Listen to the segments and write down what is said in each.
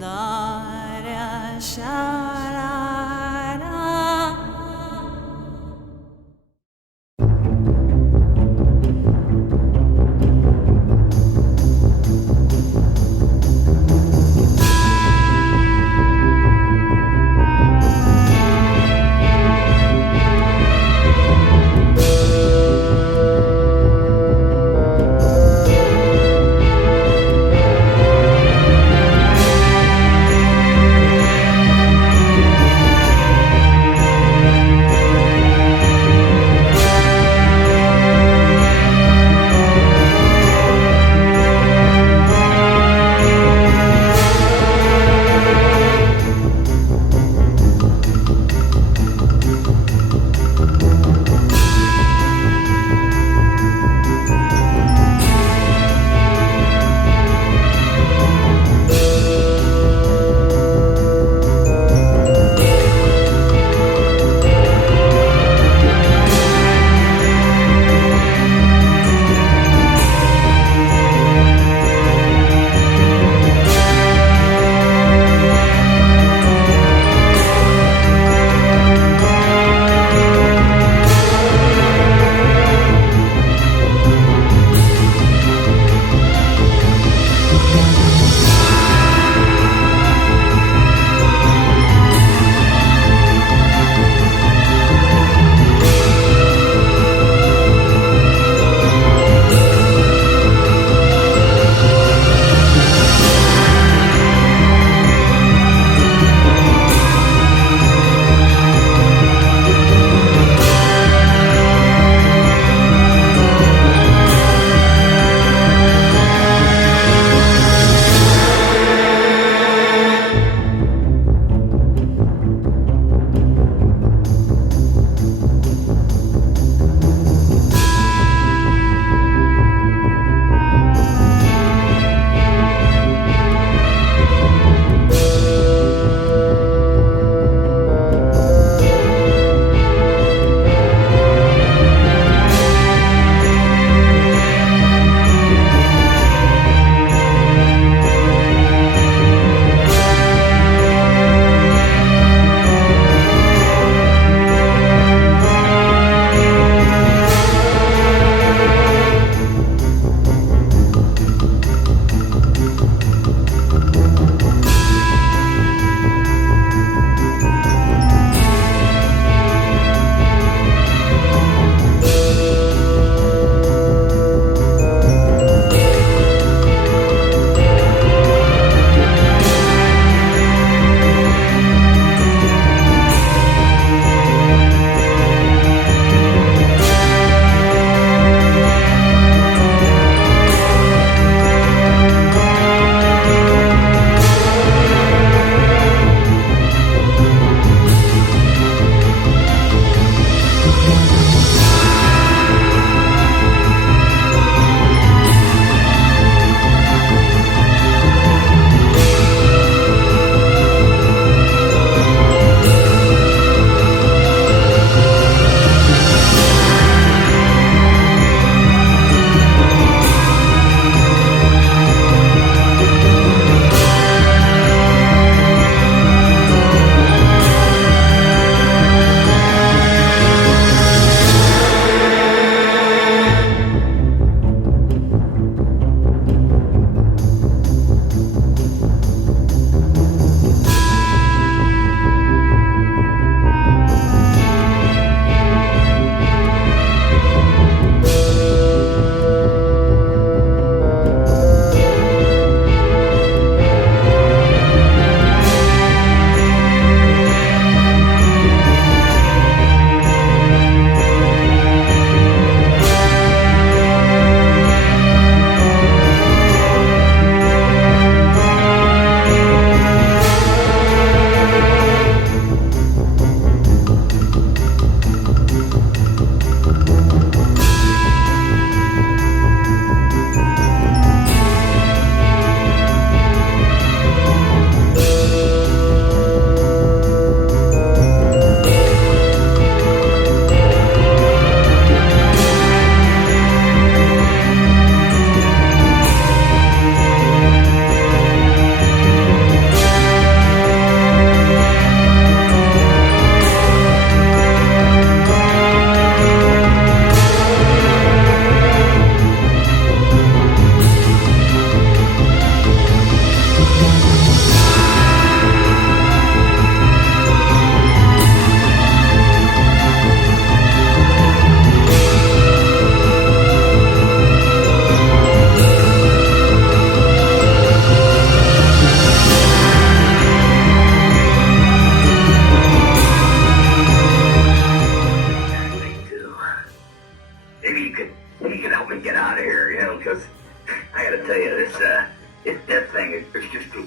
da sha ra ra.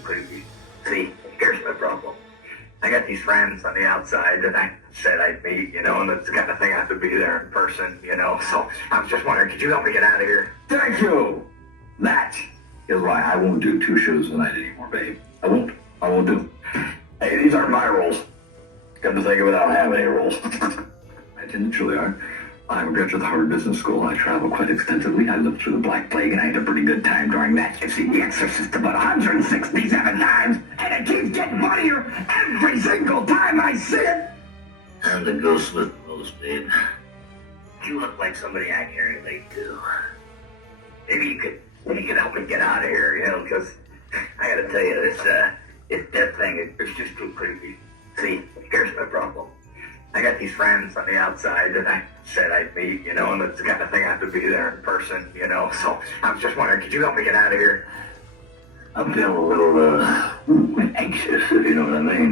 creepy. See, here's my problem. I got these friends on the outside that I said I'd meet, you know, and it's the kind of thing I have to be there in person, you know. So I was just wondering, could you help me get out of here? Thank you. That is why I won't do 2 shows a night anymore, babe. I won't do. Hey, these aren't my roles. Come to think of it, I don't have any roles. I didn't, truly are. I'm a graduate of the Harvard Business School. I travel quite extensively. I lived through the Black Plague, and I had a pretty good time during that. I've seen The Exorcist about 167 times, and it keeps getting funnier every single time I see it. I'm the ghost with the most, babe. You look like somebody I can relate to. Maybe you could help me get out of here, you know, because I gotta tell you, this death thing, it's just too creepy. See, here's my problem. I got these friends on the outside that I said I'd meet, you know, and it's the kind of thing I have to be there in person, you know. So I was just wondering, could you help me get out of here? I'm feeling a little, anxious, if you know what I mean.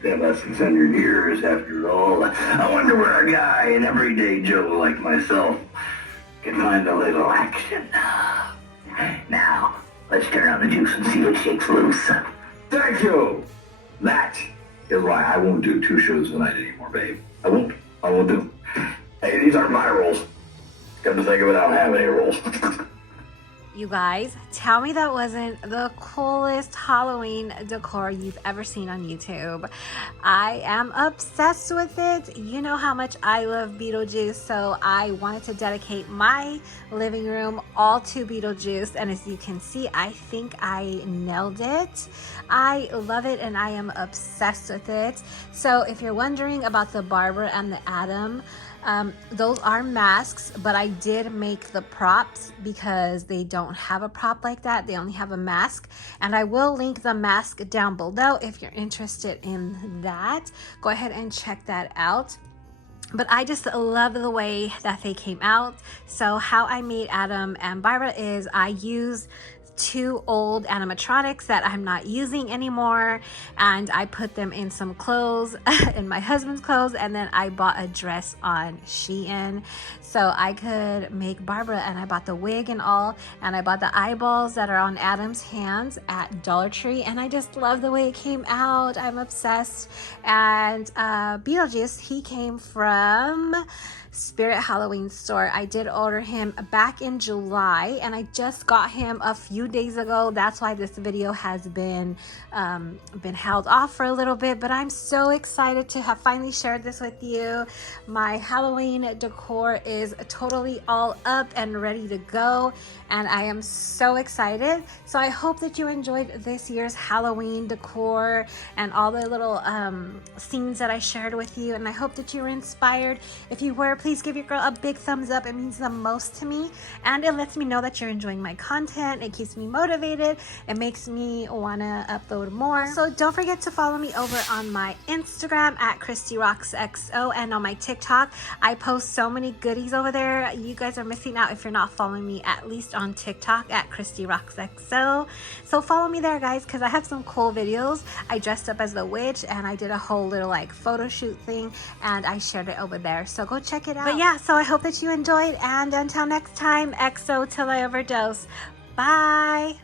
Been about 600 years after all. I wonder where a guy, an everyday Joe like myself, can find a little action. Now, let's turn on the juice and see what shakes loose. Thank you. That is why I won't do 2 shows a night anymore, babe. I won't do. Hey, these aren't my roles. Come to think of it, I don't have any roles. You guys, tell me that wasn't the coolest Halloween decor you've ever seen on YouTube. I am obsessed with it. You know how much I love Beetlejuice, so I wanted to dedicate my living room all to Beetlejuice, and as you can see, I think I nailed it. I love it and I am obsessed with it. So if you're wondering about the Barbara and the Adam, those are masks, but I did make the props because they don't have a prop like that. They only have a mask, and I will link the mask down below if you're interested in that. Go ahead and check that out. But I just love the way that they came out. So how I made Adam and Barbara is I used 2 old animatronics that I'm not using anymore, and I put them in some clothes, in my husband's clothes, and then I bought a dress on Shein so I could make Barbara, and I bought the wig and all, and I bought the eyeballs that are on Adam's hands at Dollar Tree, and I just love the way it came out. I'm obsessed. And Beetlejuice, he came from Spirit Halloween store. I did order him back in July, and I just got him a few days ago. That's why this video has been held off for a little bit, but I'm so excited to have finally shared this with you. My Halloween decor is totally all up and ready to go, and I am so excited. So I hope that you enjoyed this year's Halloween decor and all the little scenes that I shared with you, and I hope that you were inspired. If you were, please give your girl a big thumbs up. It means the most to me, and it lets me know that you're enjoying my content. It keeps me motivated. It makes me want to upload more. So don't forget to follow me over on my Instagram at ChristyRocksXO, and on my TikTok. I post so many goodies over there. You guys are missing out if you're not following me, at least on TikTok at ChristyRocksXO. So follow me there, guys, because I have some cool videos. I dressed up as the witch, and I did a whole little like photo shoot thing, and I shared it over there. So go check it out. But yeah, so I hope that you enjoyed, and until next time, XO till I overdose. Bye.